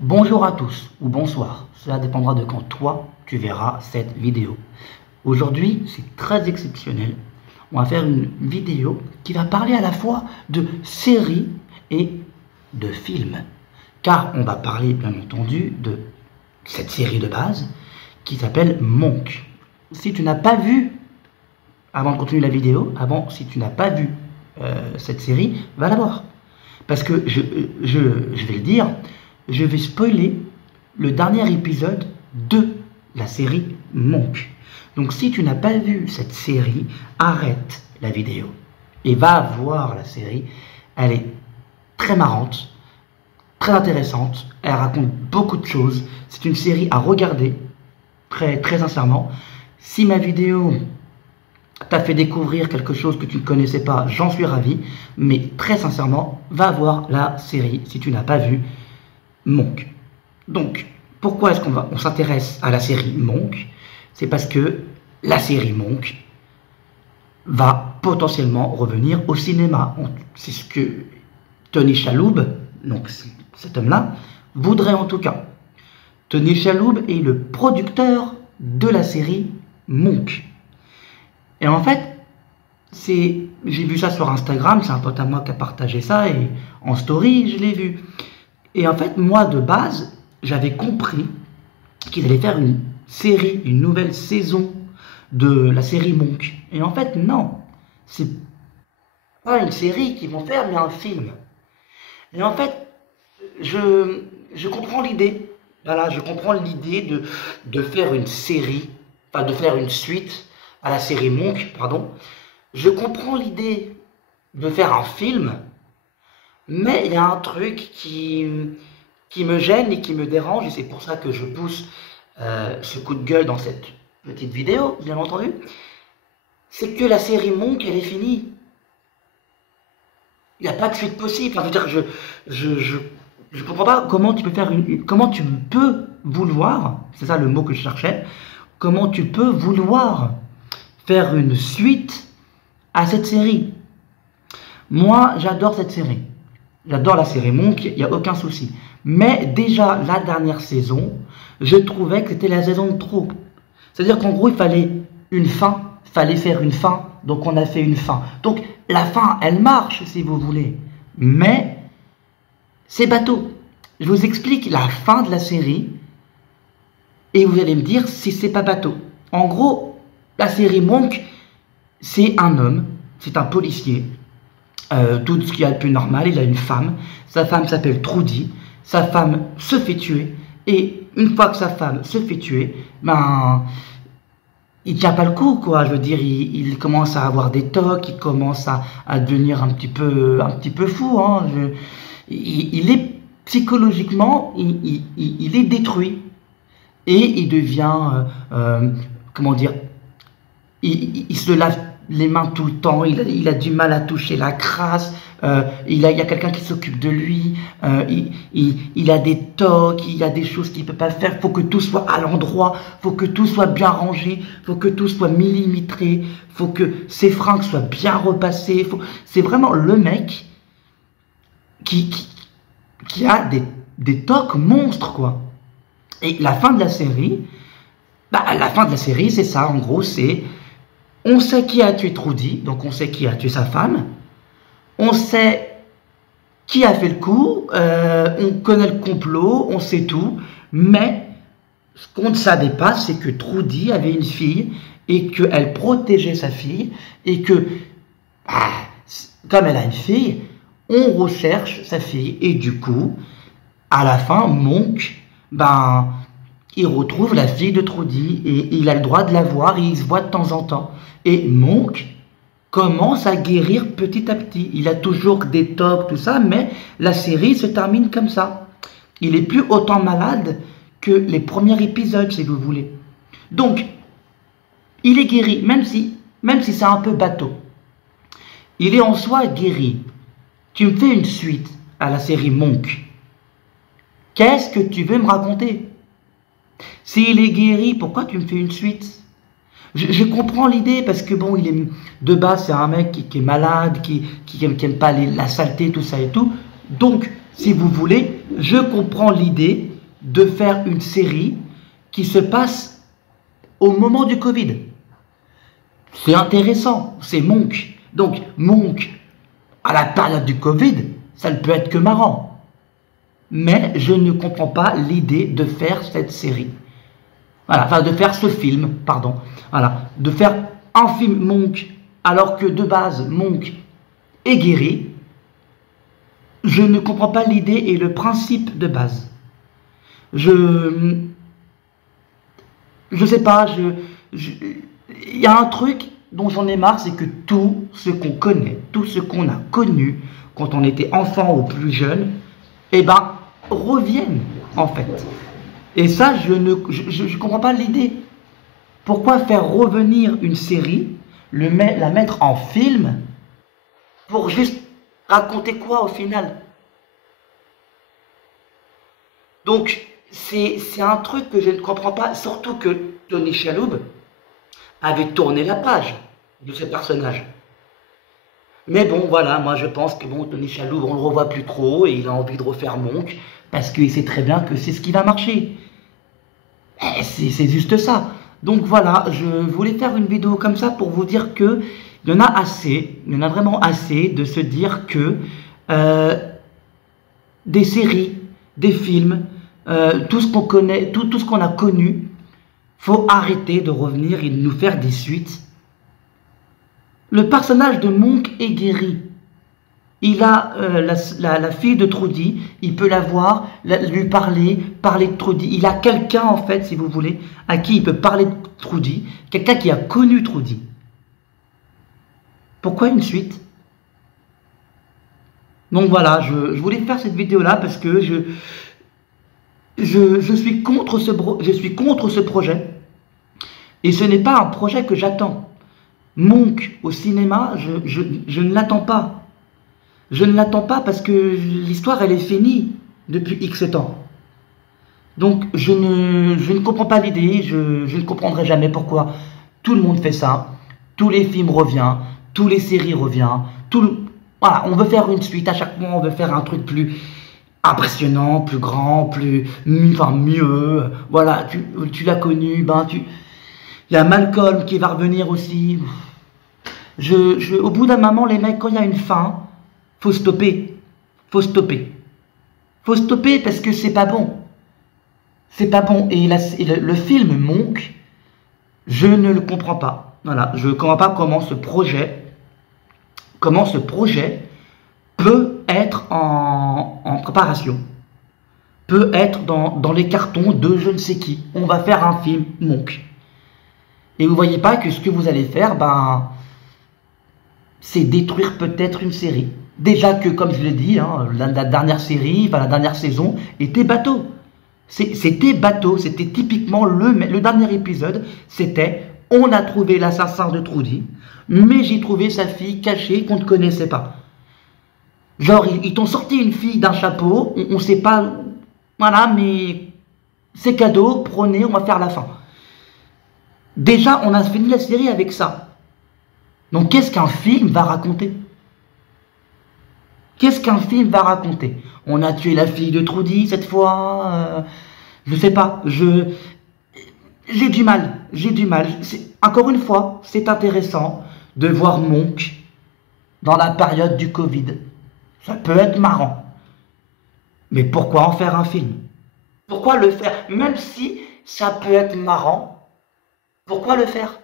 Bonjour à tous ou bonsoir, cela dépendra de quand toi tu verras cette vidéo. Aujourd'hui, c'est très exceptionnel. On va faire une vidéo qui va parler à la fois de séries et de films. Car on va parler bien entendu de cette série de base qui s'appelle Monk. Si tu n'as pas vu, avant de continuer la vidéo, si tu n'as pas vu cette série, va la voir. Parce que je vais le dire, je vais spoiler le dernier épisode de la série Monk. Donc si tu n'as pas vu cette série, arrête la vidéo et va voir la série. Elle est très marrante, très intéressante, elle raconte beaucoup de choses. C'est une série à regarder, très sincèrement. Si ma vidéo t'a fait découvrir quelque chose que tu ne connaissais pas, j'en suis ravi. Mais très sincèrement, va voir la série si tu n'as pas vu Monk. Donc, pourquoi est-ce qu'on s'intéresse à la série Monk? C'est parce que la série Monk va potentiellement revenir au cinéma. C'est ce que Tony Shalhoub, donc cet homme-là, voudrait en tout cas. Tony Shalhoub est le producteur de la série Monk. Et en fait, j'ai vu ça sur Instagram, c'est un pote à moi qui a partagé ça, et en story, je l'ai vu. Et en fait, moi, de base, j'avais compris qu'ils allaient faire une série, une nouvelle saison de la série Monk. Et en fait, non. C'est pas une série qu'ils vont faire, mais un film. Et en fait, je comprends l'idée. Voilà, je comprends l'idée de faire une série, enfin de faire une suite à la série Monk, pardon. Je comprends l'idée de faire un film, mais il y a un truc qui me gêne et qui me dérange, et c'est pour ça que je pousse ce coup de gueule dans cette petite vidéo, bien entendu. C'est que la série Monk, elle est finie. Il n'y a pas de suite possible. Enfin, je veux dire, je comprends pas comment tu peux faire comment tu peux vouloir, c'est ça le mot que je cherchais, comment tu peux vouloir faire une suite à cette série. Moi, j'adore cette série. J'adore la série Monk, il n'y a aucun souci. Mais déjà, la dernière saison, je trouvais que c'était la saison de trop. C'est-à-dire qu'en gros, il fallait une fin, il fallait faire une fin, donc on a fait une fin. Donc la fin, elle marche, si vous voulez. Mais c'est bateau. Je vous explique la fin de la série, et vous allez me dire si c'est pas bateau. En gros, la série Monk, c'est un homme, c'est un policier, tout ce qu'il y a de plus normal, il a une femme, sa femme s'appelle Trudy, sa femme se fait tuer, et une fois que sa femme se fait tuer, ben, il tient pas le coup, quoi. Je veux dire, il commence à avoir des tocs, il commence à devenir un petit peu fou, hein. Il est psychologiquement, il est détruit, et il devient, comment dire, il se lave les mains tout le temps, il a du mal à toucher la crasse, il y a quelqu'un qui s'occupe de lui, il a des tocs, il y a des choses qu'il ne peut pas faire, il faut que tout soit à l'endroit, il faut que tout soit bien rangé, il faut que tout soit millimétré, il faut que ses fringues soient bien repassées, c'est vraiment le mec qui a des tocs monstres, quoi. Et la fin de la série, c'est ça, en gros, c'est... On sait qui a tué Trudy, donc on sait qui a tué sa femme. On sait qui a fait le coup, on connaît le complot, on sait tout. Mais ce qu'on ne savait pas, c'est que Trudy avait une fille et qu'elle protégeait sa fille. Et que, comme elle a une fille, on recherche sa fille. Et du coup, à la fin, Monk, il retrouve la fille de Trudy et il a le droit de la voir et il se voit de temps en temps. Et Monk commence à guérir petit à petit. Il a toujours des tocs, tout ça, mais la série se termine comme ça. Il est plus autant malade que les premiers épisodes, si vous voulez. Donc, il est guéri, même si c'est un peu bateau. Il est en soi guéri. Tu me fais une suite à la série Monk. Qu'est-ce que tu veux me raconter? S'il est guéri, pourquoi tu me fais une suite? Je comprends l'idée parce que bon, de base, c'est un mec qui est malade, qui aime pas la saleté, tout ça et tout. Donc, si vous voulez, je comprends l'idée de faire une série qui se passe au moment du Covid. C'est intéressant, c'est Monk. Donc, Monk, à la période du Covid, ça ne peut être que marrant. Mais je ne comprends pas l'idée de faire cette série. Voilà, enfin de faire ce film, pardon. Voilà, de faire un film Monk, alors que de base, Monk est guéri. Je ne comprends pas l'idée et le principe de base. Je sais pas, il y a un truc dont j'en ai marre, c'est que tout ce qu'on connaît, tout ce qu'on a connu quand on était enfant ou plus jeune, eh ben, reviennent en fait. Et ça, je ne comprends pas l'idée. Pourquoi faire revenir une série, la mettre en film, pour juste raconter quoi au final? Donc, c'est un truc que je ne comprends pas, surtout que Tony Shalhoub avait tourné la page de ce personnage. Mais bon, voilà, moi je pense que bon, Tony Shalhoub, on ne le revoit plus trop et il a envie de refaire Monk parce qu'il sait très bien que c'est ce qui va marcher. C'est juste ça. Donc voilà, je voulais faire une vidéo comme ça pour vous dire que il y en a assez, il y en a vraiment assez de se dire que des séries, des films, tout ce qu'on connaît, tout ce qu'on a connu, faut arrêter de revenir et de nous faire des suites. Le personnage de Monk est guéri. Il a la fille de Trudy, il peut la voir, lui parler de Trudy. Il a quelqu'un en fait, si vous voulez, à qui il peut parler de Trudy, quelqu'un qui a connu Trudy. Pourquoi une suite? Donc voilà, je voulais faire cette vidéo là parce que je suis contre ce projet. Et ce n'est pas un projet que j'attends. Monk au cinéma, je ne l'attends pas. Je ne l'attends pas parce que l'histoire, elle est finie depuis X temps. Donc, je ne comprends pas l'idée, je ne comprendrai jamais pourquoi tout le monde fait ça. Tous les films reviennent, tous les séries reviennent. Voilà, on veut faire une suite, à chaque fois on veut faire un truc plus impressionnant, plus grand, enfin, mieux. Voilà, tu l'as connu, il y a Malcolm qui va revenir aussi. Au bout d'un moment, les mecs, quand il y a une fin, faut stopper. Faut stopper. Faut stopper parce que c'est pas bon. C'est pas bon. Et le film Monk, je ne le comprends pas. Voilà, je ne comprends pas comment ce projet peut être en préparation. Peut être dans les cartons de je ne sais qui. On va faire un film Monk. Et vous voyez pas que ce que vous allez faire, c'est détruire peut-être une série. Déjà que, comme je l'ai dit, hein, la dernière série, enfin la dernière saison, était bateau. C'était bateau, c'était typiquement le dernier épisode, c'était « On a trouvé l'assassin de Trudy, mais j'ai trouvé sa fille cachée qu'on ne connaissait pas. » Genre, ils t'ont sorti une fille d'un chapeau, on ne sait pas, voilà, mais c'est cadeau, prenez, on va faire la fin. Déjà, on a fini la série avec ça. Donc, qu'est-ce qu'un film va raconter? Qu'est-ce qu'un film va raconter? On a tué la fille de Trudy cette fois, je sais pas, j'ai du mal. Encore une fois, c'est intéressant de voir Monk dans la période du Covid. Ça peut être marrant. Mais pourquoi en faire un film? Pourquoi le faire? Même si ça peut être marrant, pourquoi le faire?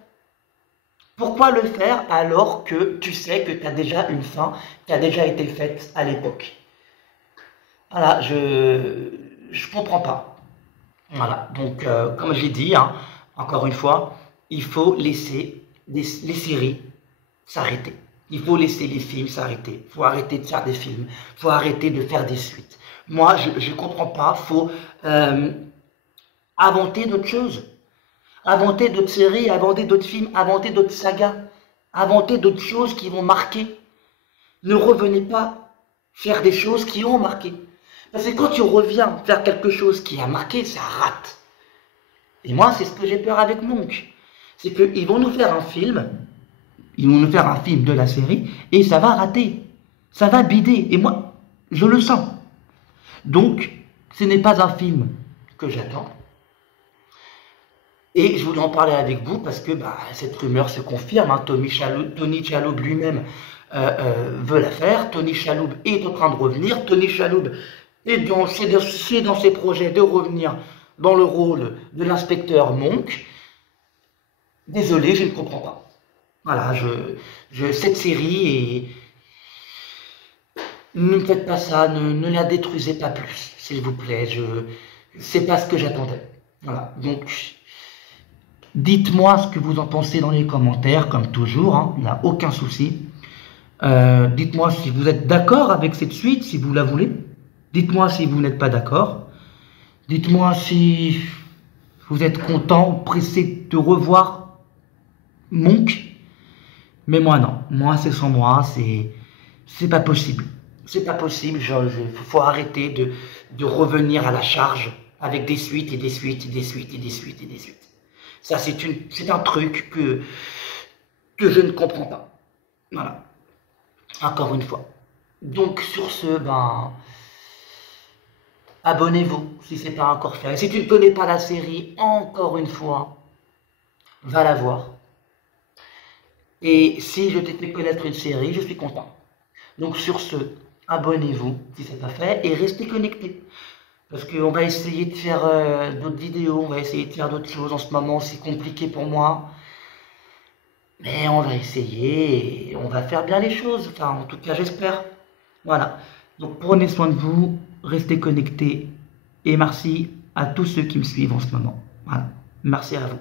Pourquoi le faire alors que tu sais que tu as déjà une fin qui a déjà été faite à l'époque? Voilà, je comprends pas. Voilà, donc comme j'ai dit, hein, encore une fois, il faut laisser les séries s'arrêter. Il faut laisser les films s'arrêter. Il faut arrêter de faire des films. Il faut arrêter de faire des suites. Moi, je ne comprends pas. Il faut inventer d'autres choses. Inventer d'autres séries, inventer d'autres films, inventer d'autres sagas. Inventer d'autres choses qui vont marquer. Ne revenez pas faire des choses qui ont marqué. Parce que quand tu reviens faire quelque chose qui a marqué, ça rate. Et moi, c'est ce que j'ai peur avec Monk. C'est qu'ils vont nous faire un film, ils vont nous faire un film de la série, et ça va rater. Ça va bider. Et moi, je le sens. Donc, ce n'est pas un film que j'attends. Et je voulais en parler avec vous parce que cette rumeur se confirme. Hein. Tony Shalhoub lui-même veut la faire. Tony Shalhoub est en train de revenir. Tony Shalhoub c'est dans ses projets de revenir dans le rôle de l'inspecteur Monk. Désolé, je ne comprends pas. Voilà, cette série, ne me faites pas ça, ne la détruisez pas plus, s'il vous plaît. C'est pas ce que j'attendais. Voilà, donc dites-moi ce que vous en pensez dans les commentaires, comme toujours, hein, il n'y a aucun souci. Dites-moi si vous êtes d'accord avec cette suite, si vous la voulez. Dites-moi si vous n'êtes pas d'accord. Dites-moi si vous êtes content, pressé de revoir Monk. Mais moi non, moi c'est sans moi, c'est pas possible. C'est pas possible, faut arrêter de revenir à la charge avec des suites et des suites et des suites et des suites et des suites. Ça c'est un truc que je ne comprends pas. Voilà. Encore une fois. Donc sur ce, abonnez-vous si ce n'est pas encore fait. Et si tu ne connais pas la série, encore une fois, va la voir. Et si je t'ai fait connaître une série, je suis content. Donc sur ce, abonnez-vous si ce n'est pas fait et restez connectés. Parce qu'on va essayer de faire d'autres vidéos, on va essayer de faire d'autres choses. En ce moment, c'est compliqué pour moi. Mais on va essayer et on va faire bien les choses. Enfin, en tout cas, j'espère. Voilà. Donc prenez soin de vous, restez connectés et merci à tous ceux qui me suivent en ce moment. Voilà. Merci à vous.